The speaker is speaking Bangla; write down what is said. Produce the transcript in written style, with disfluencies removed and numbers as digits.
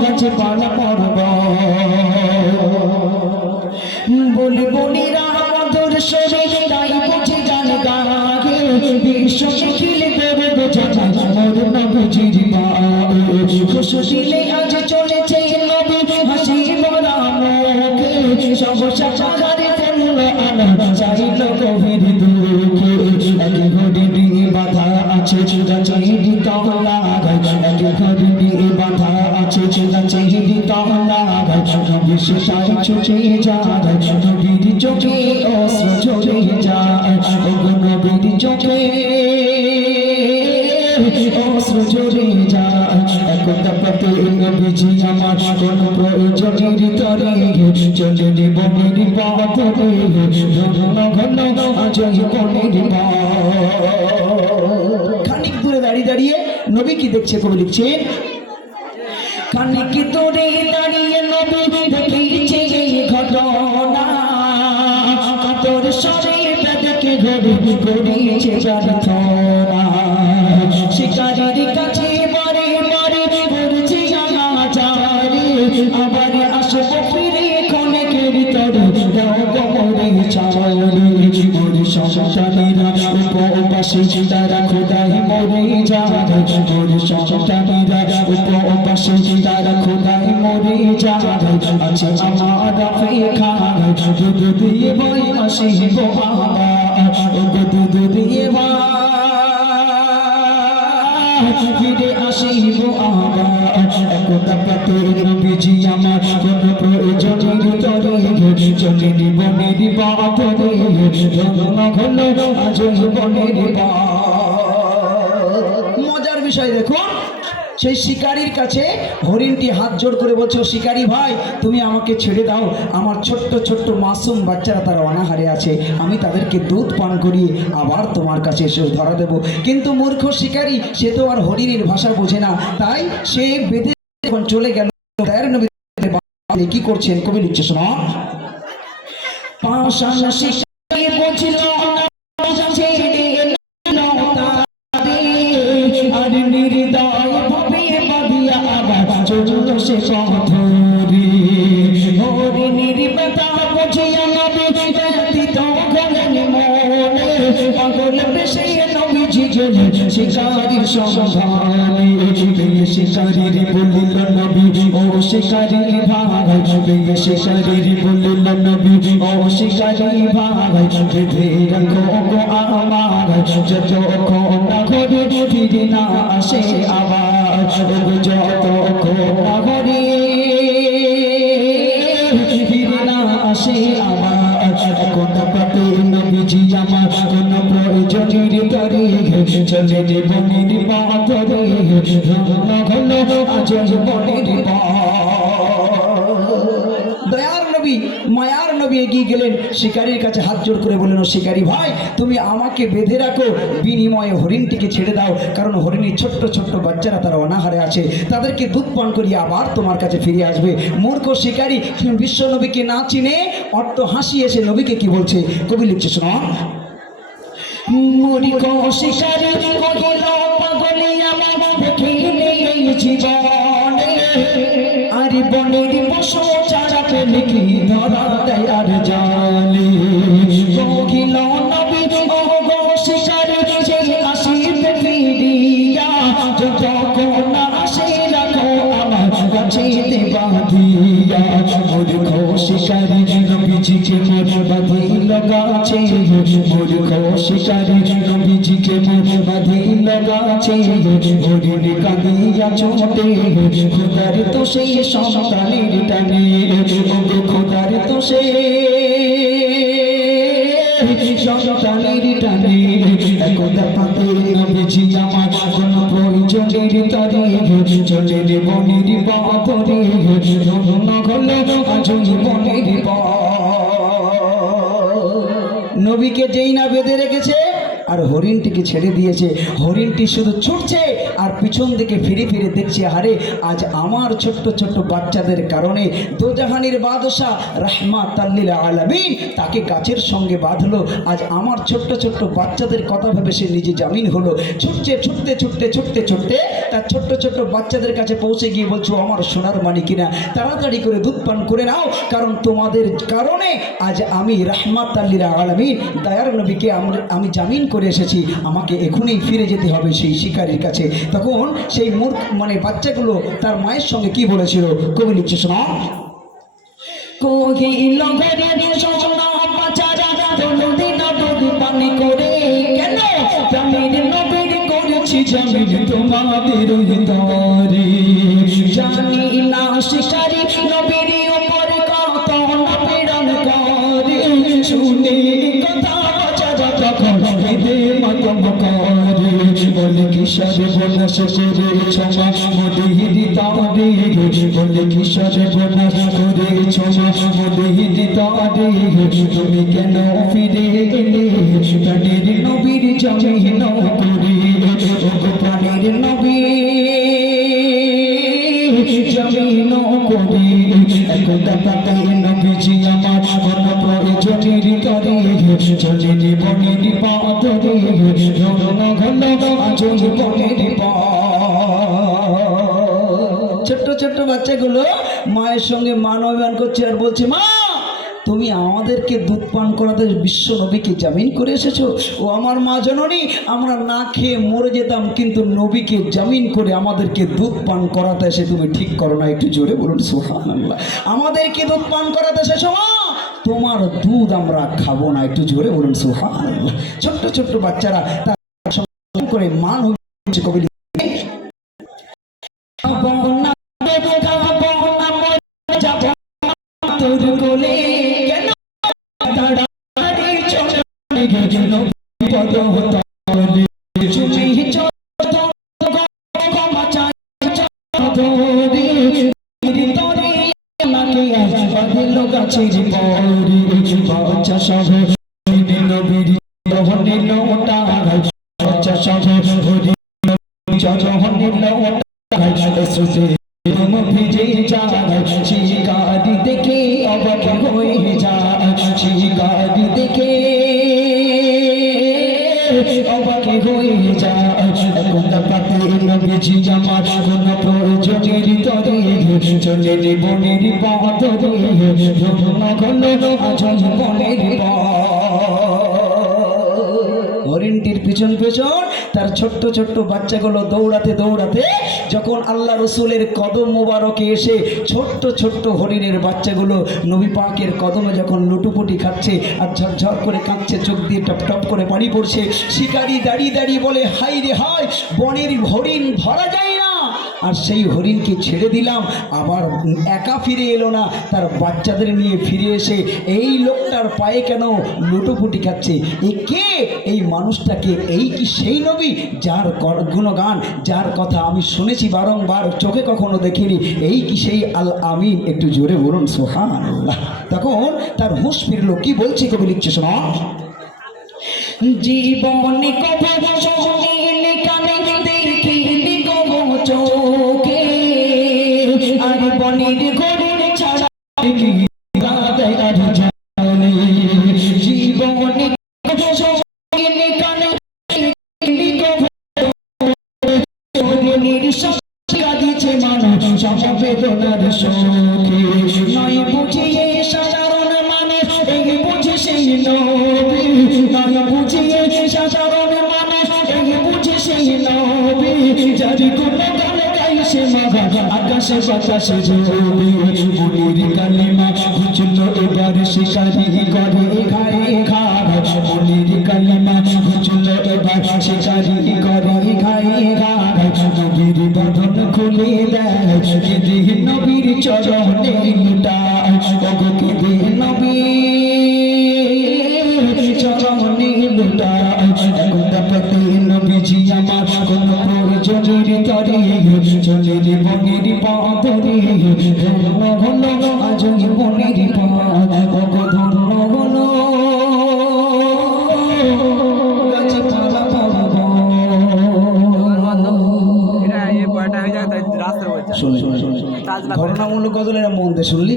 গাছে পালা পড়ব বলি বলিরা মধুর সরে তাই বুঝে গান গাগে বিশ্ব শিখিলে দেবে বেঁচে যায় মোর নবীজির পায়ে খুশি দিলে আজ চলেছে নবী হাসি ভরা মুখে সব সাজারে ফেলল আনা চাইল গভীর দুঃখে এক ঘড়ি বাধা আছে চাইদি তলা এক ঘড়ি বাধা আছে চাইদি তলা নবী সেটাই ছুটে যায় নবীর চোখে অশ্রু ঝরে যায় নবীর চোখে অশ্রু ঝরে যায় একতা পেতে নবীজি আমার কোন প্রয়োজনের তরে চলে জীবনের পথ ঘন ঘন আজ জীবনের খানিক দূরে দাঁড়িয়ে দাঁড়িয়ে নবী কি দেখছে কবি লিখছেন খানিক দূরে দাঁড়িয়ে নবী দেখেছে এই ঘটনা কাতর স্বরে বেদকে ঘরে করেছে প্রার্থনা শিকারীর কাছে বারে বারে করছে জানাজারে আবার আসবো ফিরে ক্ষণেকের তরে দাও গমরে চাওয়ারে মোর সন্তানেরা উপবাসে তারা খোদাই মরে যায় মোর সন্তানেরা উপবাসে তারা খোদাই মরে যায় আছে আমার অপেক্ষায় দুধ দিয়ে বই আসিব বাবা দুধ দিয়ে ফিরে আসিব আবার একতা পেতে নবীজি আমার কোন প্রয়োজনের তরে চলে জীবনের পথে ঘন ঘন আজ জীবনের মজার বিষয় দেখুন সেই শিকারীর কাছে হরিণটি হাত জোড় করে বলছে শিকারী ভাই তুমি আমাকে ছেড়ে দাও আমার ছোট্ট ছোট্ট মাসুম বাচ্চারা তারা অনাহারে আছে আমি তাদেরকে দুধ পান করিয়ে আবার তোমার কাছে এসে ধরা দেব কিন্তু মূর্খ শিকারী সে তো আর হরিণের ভাষা বোঝে না তাই সে বেঁধে যখন চলে গেল কি করছেন কবি লিখছে শোনো পাশান শিকারী বুঝল আর নির্দয় ভাবে বাঁধিয়া আবার চলল সে পথরে হরিণীর ব্যথা বুঝিয়া নবী ব্যতীত গলেন মনে পাগল বেশে নবীজি গেলেন শিকারীর সন্ধানে শিকারীর বলিল নবী ও শিকারী ভাই শিকারীর বলিল নবী ও শিকারী ভাই বেঁধে রাখো গো আমার যতক্ষণ না ঘরে ফিরে না আসে আবার যতক্ষণ না ঘরে ফিরে না আসে আবার কথা পাতে নবীজি আমার কোন প্রয়োজনের তরে চলে জীবনের পথে ঘন ঘন আজ জীবনের দয়ার নবী মায়ার নবী এগিয়ে গেলেন শিকারীর কাছে হাত জোড় করে বললেন শিকারী ভাই তুমি আমাকে বেঁধে রাখো বিনিময়ে হরিণটিকে ছেড়ে দাও কারণ হরিণীর ছোট্ট ছোট্ট বাচ্চারা তারা অনাহারে আছে তাদেরকে দুধ পান করিয়ে আবার তোমার কাছে ফিরে আসবে মূর্খ শিকারী বিশ্ব নবীকে না চিনে অট্ট হাসি এসে নবীকে কি বলছে কবি লিখছে শোনো মূর্খ শিকারী কহিল পাগলে আমার দেখিলে এই জীবনে আর বনের পশু চারা পেলে কি ধরা দেয় আর জানে কহিল নবী ও গো শিকারী যে আসিবে ফিরিয়া যতক্ষণ আসে রাখো আমার কাছেতে বাঁধিয়া মূর্খ শিকারী নবীজিকে মোর বাঁধিল গাছে মূর্খ শিকারী নবীজিকে মোর বাঁধিল গাছে হরিণ কাঁদিয়া ছোটে খোদার তো সেই সন্তানের টানে খোদার তো সেই সন্তানের টানে একতা পাতে নবীজি আমার কোন প্রয়োজনের তরে চলে জীবনের পথে ঘন ঘন আজ জীবনের নবীকে যেই না বেঁধে রেখেছে আর হরিণটিকে ছেড়ে দিয়েছে। হরিণটি শুধু ছুটছে আর পিছন দিকে ফিরে ফিরে দেখছে, আরে আজ আমার ছোট্ট ছোট্ট বাচ্চাদের কারণে দোজাহানের বাদশা রাহমাতাল লিল আলামিন তাকে গাছের সঙ্গে বাঁধলো। আজ আমার ছোট্ট ছোট্ট বাচ্চাদের কথা ভেবে সে নিজে জামিন হলো। ছুটছে ছুটতে ছুটতে ছুটতে ছুটতে তার ছোট্ট ছোট্ট বাচ্চাদের কাছে পৌঁছে গিয়ে বলছো, আমার সোনার মানিকিনা তাড়াতাড়ি করে দুধ পান করে নাও, কারণ তোমাদের কারণে আজ আমি রাহমাতাল লিল আলামিন দয়ার নবীকে আমি জামিন করে এসেছি, আমাকে এখনই ফিরে যেতে হবে সেই শিকারীর কাছে। তখন সেই মূর্খ বাচ্চাগুলো তার মায়ের সঙ্গে কি বলেছিল, কবি লিখছে শোনা, কোকিল ঘরে সোনা বাচ্চারা নদী নদী পানি করে কেন জামিন নবীর করেছি জামিন তোমাদের তরে, জানি না শিকারী নবীর উপর কত পীড়ন করে, শুনে কথা বাচ্চারা তখন হেদে মাতম করে, বলে কিশোরে বনস করে ছমা মদিহি তারে, বলে কিশোরে বনস করে ছমা মদিহি তারে, তুমি কেন ফিরে এলে প্রাণের নবীর জামিন করে, প্রাণের নবী জামিন করে, একদা পাতায় নবীজি আমার কোন প্রয়োজনের তরে, চলে বনের পাতরে রণ ঘন আজ বনের পা। ছোট্ট ছোট্ট বাচ্চাগুলো মায়ের সঙ্গে মানবায়ন করছে আর বলছে, মা তুমি আমাদেরকে দুধ পান করাতে বিশ্ব নবীকে জামিন করে এসেছো। ও আমার মা জননী, আমরা না খেয়ে মরে যেতাম, কিন্তু নবীকে জামিন করে আমাদেরকে দুধ পান করাতে এসে তুমি ঠিক করো না। একটু জোরে বলুন সুবহানাল্লাহ। আমাদেরকে দুধ পান করাতে এসেছো মা, তোমার দুধ আমরা খাবো না। একটু জোরে বলুন সুবহানাল্লাহ। ছোট্ট ছোট্ট বাচ্চারা তার সঙ্গে করে মান হচ্ছে কবি শিকারি দেখে অবাক হয়ে যায়, শিকারি দেখে অবাক হয়ে যায়, কোনটা পাতে নবীজি আমার কোন প্রয়োজনের তরে, চলে বনের পথরে রণ ঘন আজ বনের হরিণটির পিছন পিছন তার ছোট্ট ছোট্ট বাচ্চাগুলো দৌড়াতে দৌড়াতে যখন আল্লাহ রসুলের কদম মোবারকে এসে ছোট্ট ছোট্ট হরিণের বাচ্চাগুলো নবী পাকের কদমে যখন লুটুপুটি খাচ্ছে আর ঝরঝর করে কাঁদছে, চোখ দিয়ে টপ টপ করে পানি পড়ছে, শিকারি দাঁড়িয়ে দাঁড়িয়ে বলে, হাই রে হাই, বনের হরিণ ধরা যায় না। আর সেই হরিণকে ছেড়ে দিলাম, আবার একা ফিরে এলো না, তার বাচ্চাদের নিয়ে ফিরে এসে এই লোকটার পায়ে কেন লুটোপুটি খাচ্ছে, এ কে, এই মানুষটাকে, এই কি সেই নবী যার গুণগান, যার কথা আমি শুনেছি বারংবার, চোখে কখনো দেখিনি, এই কি সেই আল আমিন। একটু জোরে বলুন সুবহানাল্লাহ। তখন তার হুঁশ ফিরলো, কি বলছে কবি লিখছে শোনা, জীবনে কবি শুনিলে কানে দেখিলি কবি চোখে, আর বনের ঘরের ছাড়া কি গাদায় আর জানে, জীবনে কবি শুনিলে কানে দেখিলি কবি চোখে, কাঁদিছে মানুষ সমবেদনার শোকে, নয় বুঝিয়ে সাধারণ মানুষ, এই বুঝে সেই নবী, নয় বুঝিয়ে সাধারণ মানুষ, এই বুঝে সেই নবী, যার গুণগান গাইছে মাগা আকাশে বাতাসে জবি, মুনির কালিমা বুঝলো এবার শিকারি করে ঘাড়ে ঘাড়, মুনির কালিমা বুঝলো এবার শিকারি করে ঘাড়ে ঘাড়, নবীর বাঁধন খুলে দেয়, কেঁদে নবীর চরণে লুটায়, ওগো কেঁদে নবীর চরণে লুটায়, কোনটা পেতে নবীজি আমার কোন প্রয়োজনের তরে, চলে বনের পথরে ধন্য হলো আজ বনের পথ, ওগো ধন্য হলো গাছ শুনলি?